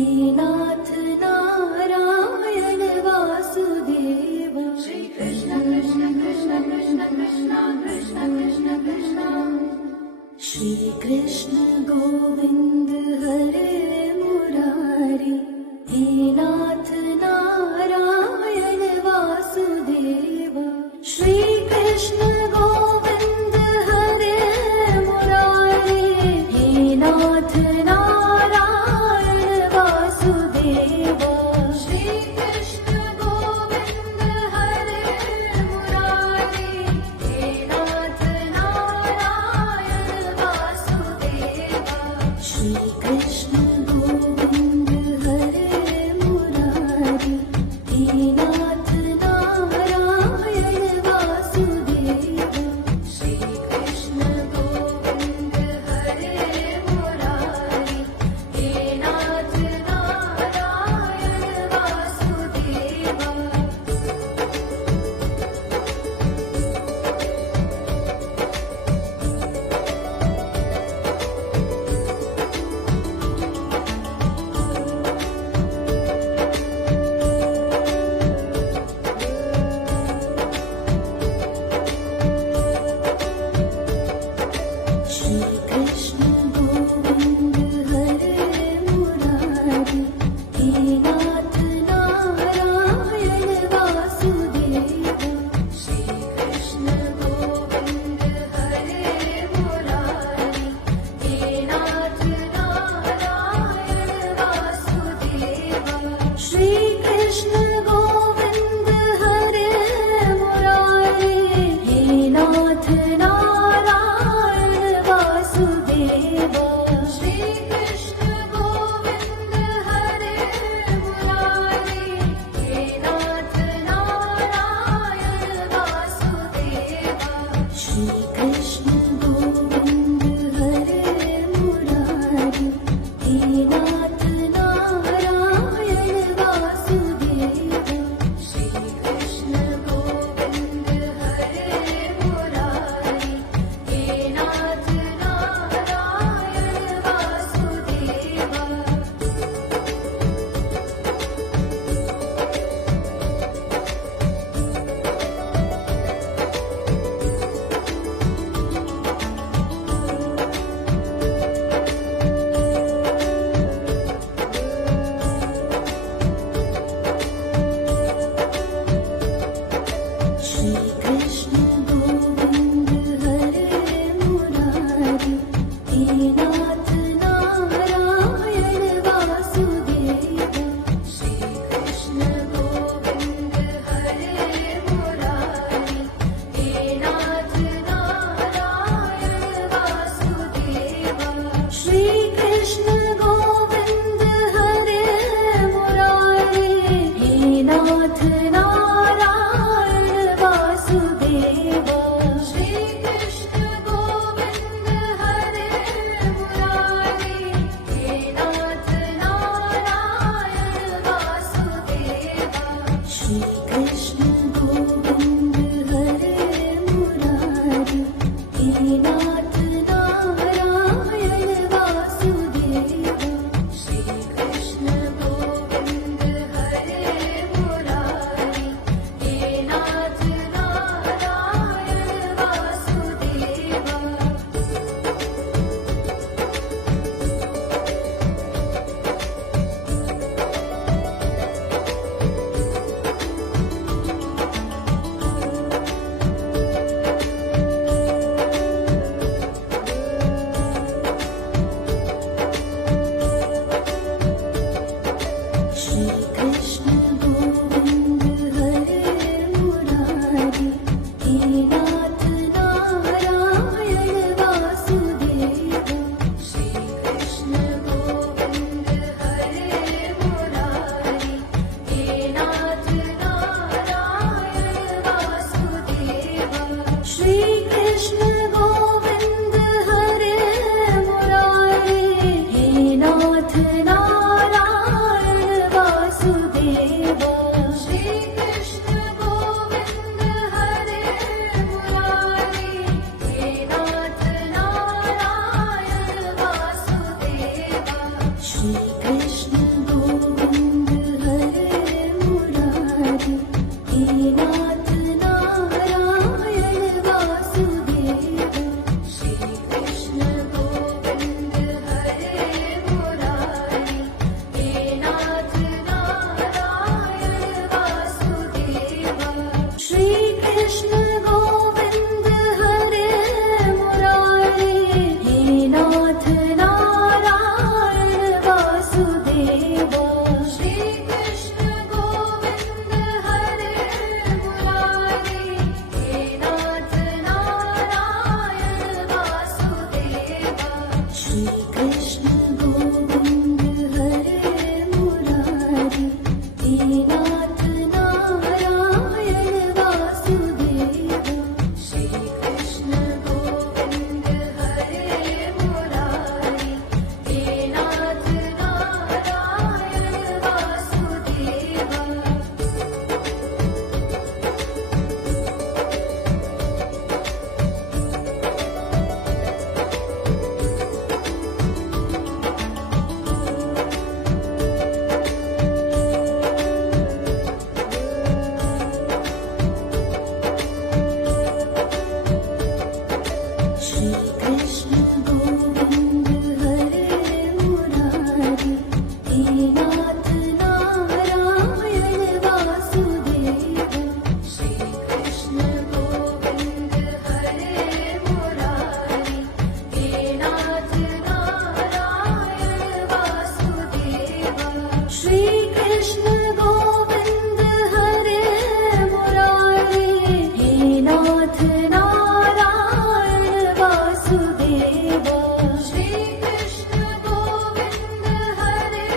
हे नाथ नारायण वासुदेव। श्री कृष्ण कृष्ण कृष्ण कृष्ण कृष्ण कृष्ण कृष्ण कृष्ण। श्री कृष्ण गोविंद हरे मुरारी। हे नाथ नारायण वासुदेव। श्री कृष्ण गोविंद हरे मुरारी। हे नाथ नारायण वासुदेव। श्री कृष्ण गोविंद हरे मुरारी। हे नाथ नारायण वासुदेव। श्री कृष्ण गोविंद हरे मुरारी। हे नाथ नारायण वासुदेव। श्री कृष्ण गोविंद हरे मुरारी। हे नाथ नारायण वासुदेव। श्री कृष्ण गोविंद हरे मुरारी। हे नाथ नारायण वासुदेव। श्री कृष्ण गोविंद हरे मुरारी। हे नाथ नारायण वासुदेव। श्री कृष्ण गोविंद हरे मुरारी। हे नाथ नारायण वासुदेव। श्री कृष्ण गोविंद हरे मुरारी। हे नाथ नारायण वासुदेव। श्री कृष्ण गोविंद हरे मुरारी। हे नाथ नारायण वासुदेव। श्री कृष्ण गोविंद हरे मुरारी। हे नाथ नारायण वासुदेव। श्री कृष्ण गोविंद हरे मुरारी। हे नाथ नारायण वासुदेव। श्री कृष्ण गोविंद हरे मुरारी। हे नाथ नारायण वासुदेव। श्री कृष्ण गोविंद हरे मुरारी। हे नाथ नारायण वासुदेव। श्री कृष्ण गोविंद हरे मुरारी। हे नाथ नारायण वासुदेव। श्री कृष्ण गोविंद हरे मुरारी। हे नाथ नारायण वासुदेव। श्री कृष्ण गोविंद हरे मुरारी। हे नाथ नारायण वासुदेव। श्री कृष्ण गोविंद हरे मुरारी। हे नाथ नारायण वासुदेव। श्री कृष्ण गोविंद हरे मुरारी। हे नाथ नारायण वासुदेव। श्री कृष्ण गोविंद हरे मुरारी। हे नाथ नारायण वासुदेव। श्री कृष्ण गोविंद हरे मुरारी। हे नाथ नारायण वासुदेव। श्री कृष्ण वासुदेव श्री कृष्ण गोविंद हरे मुरारी हे नाथ नारायण वासुदेव श्री कृष्ण गोविंद हरे मुरारी हे नाथ नारायण वासुदेव श्री कृष्ण गोविंद हरे मुरारी हे नाथ नारायण वासुदेव श्री कृष्ण गोविंद हरे मुरारी हे नाथ नारायण वासुदेव श्री कृष्ण गोविंद हरे मुरारी हे नाथ नारायण वासुदेव श्री कृष्ण गोविंद हरे मुरारी हे नाथ नारायण वासुदेव श्री कृष्ण गोविंद हरे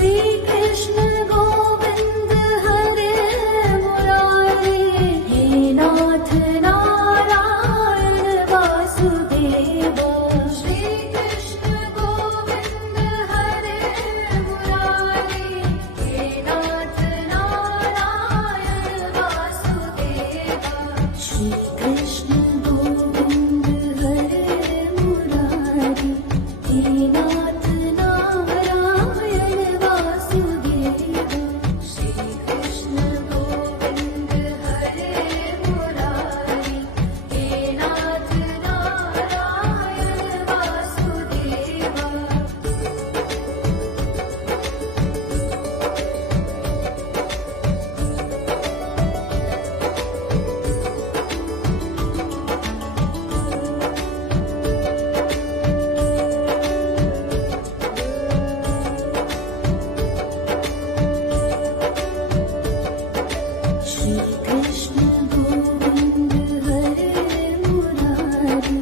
श्री कृष्ण गोविंद हरे मुरारी, हे नाथ नारायण वासुदेव। श्री कृष्ण गोविंद हरे मुरारी, हे नाथ नारायण वासुदेव। श्री कृष्ण गोविंद हरे मुरारी, हे नाथ नारायण वासुदेव। श्री कृष्ण गोविंद हरे मुरारी, हे नाथ नारायण वासुदेव। श्री कृष्ण गोविंद हरे मुरारी,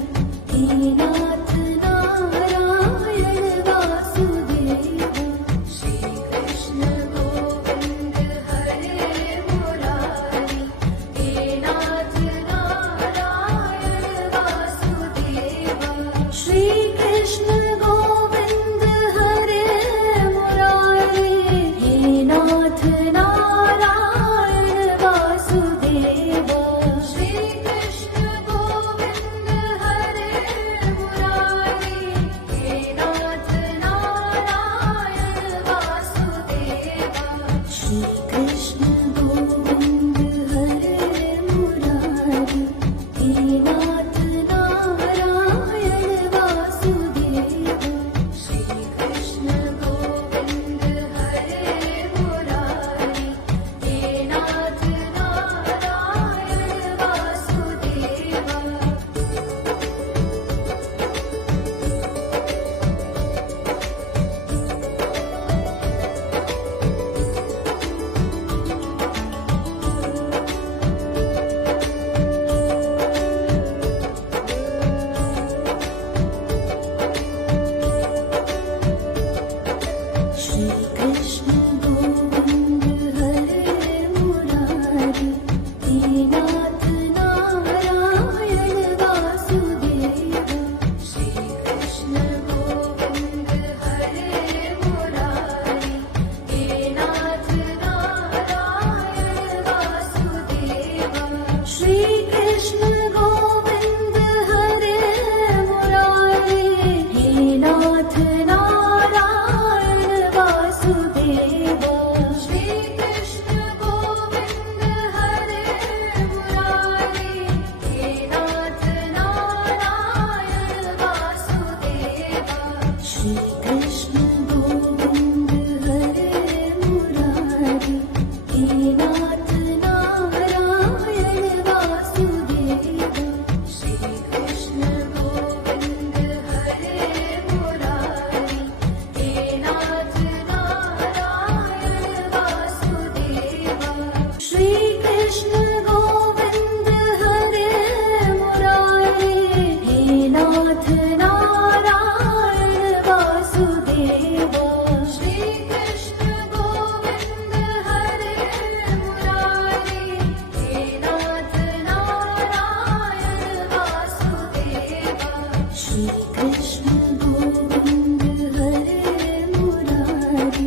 हे नाथ नारायण वासुदेव। श्री कृष्ण गोविंद हरे मुरारी, हे नाथ नारायण वासुदेव। श्री कृष्ण गोविंद हरे मुरारी, हे नाथ नारायण वासुदेव। श्री कृष्ण गोविंद हरे मुरारी, हे नाथ नारायण वासुदेव। श्री कृष्ण गोविंद हरे मुरारी, हे नाथ नारायण वासुदेव। श्री कृष्ण गोविंद हरे मुरारी, हे नाथ नारायण वासुदेव। श्री कृष्ण गोविंद हरे मुरारी, हे नाथ नारायण वासुदेव। श्री कृष्ण गोविंद हरे मुरारी, हे नाथ नारायण वासुदेव। श्री कृष्ण गोविंद हरे मुरारी, हे नाथ नारायण वासुदेव। श्री कृष्ण गोविंद हरे मुरारी, हे नाथ नारायण वासुदेव। श्री कृष्ण गोविंद हरे मुरारी, हे नाथ नारायण वासुदेव। श्री कृष्ण गोविंद हरे मुरारी, हे नाथ नारायण वासुदेव। श्री कृष्ण गोविंद हरे मुरारी, हे नाथ नारायण वासुदेव। श्री कृष्ण गोविंद हरे मुरारी, हे नाथ नारायण वासुदेव। श्री कृष्ण गोविंद हरे मुरारी,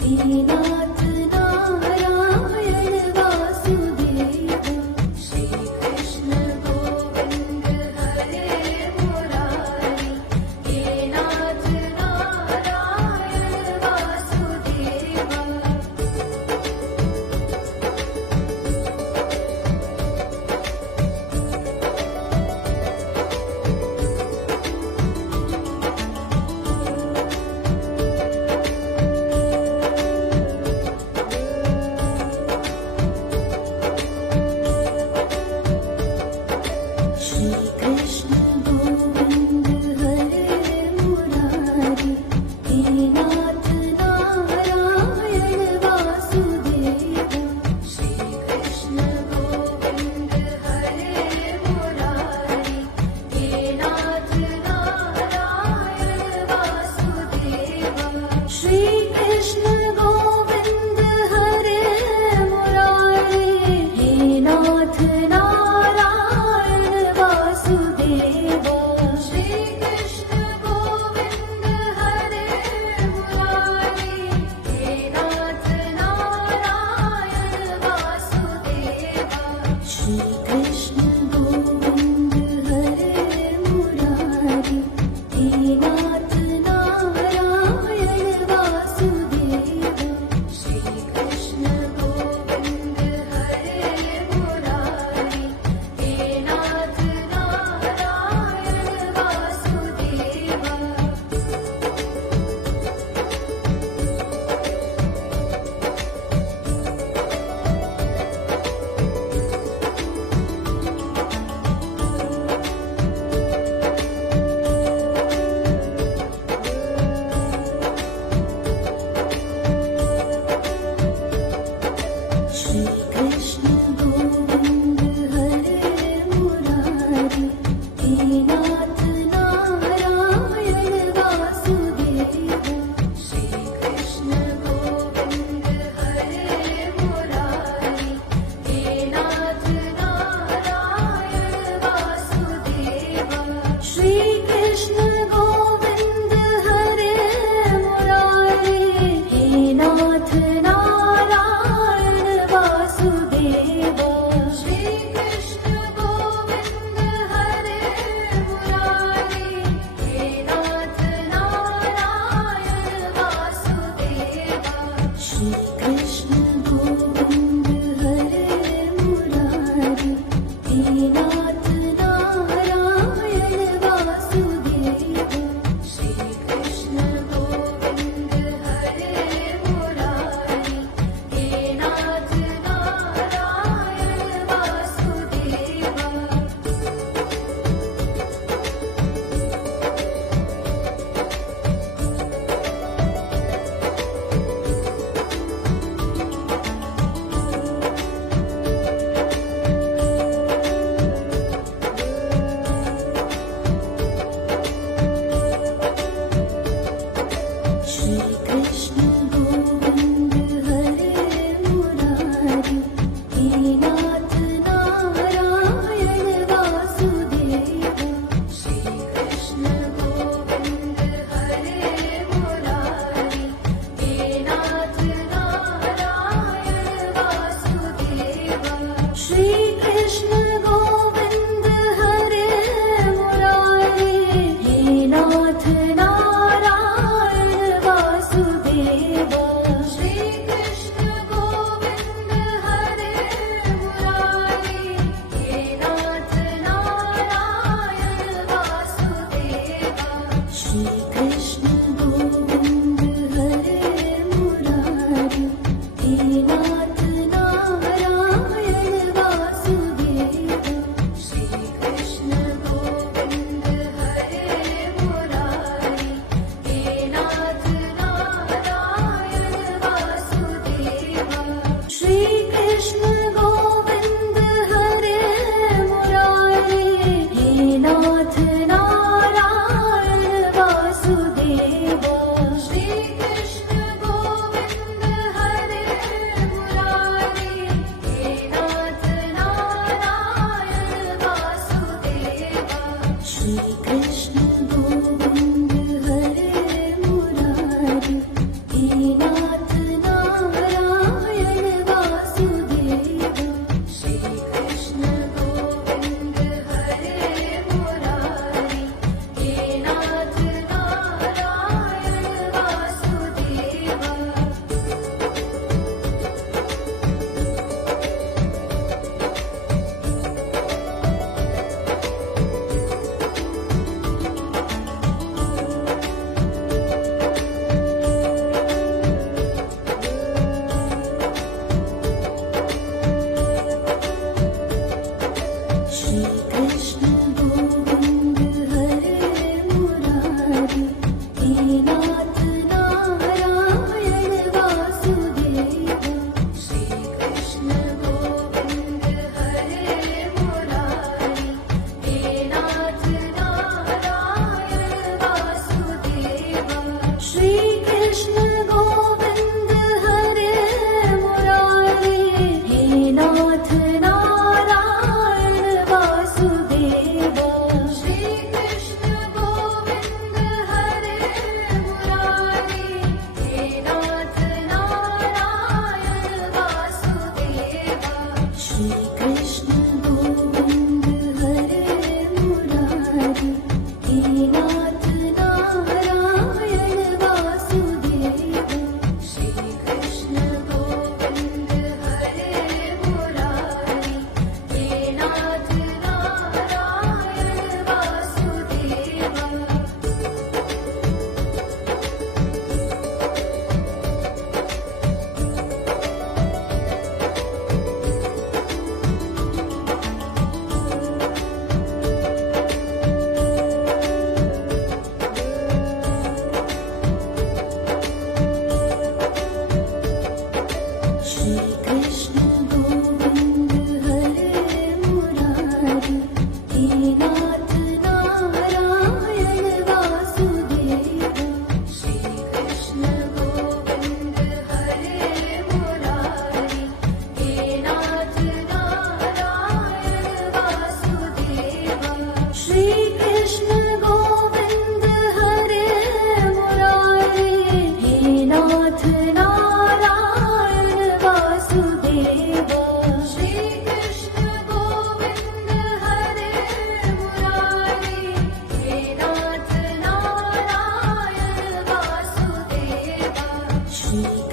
हे नाथ नारायण वासुदेव। श्री कृष्ण गोविंद हरे मुरारी, हे नाथ नारायण वासुदेव।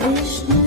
Krishna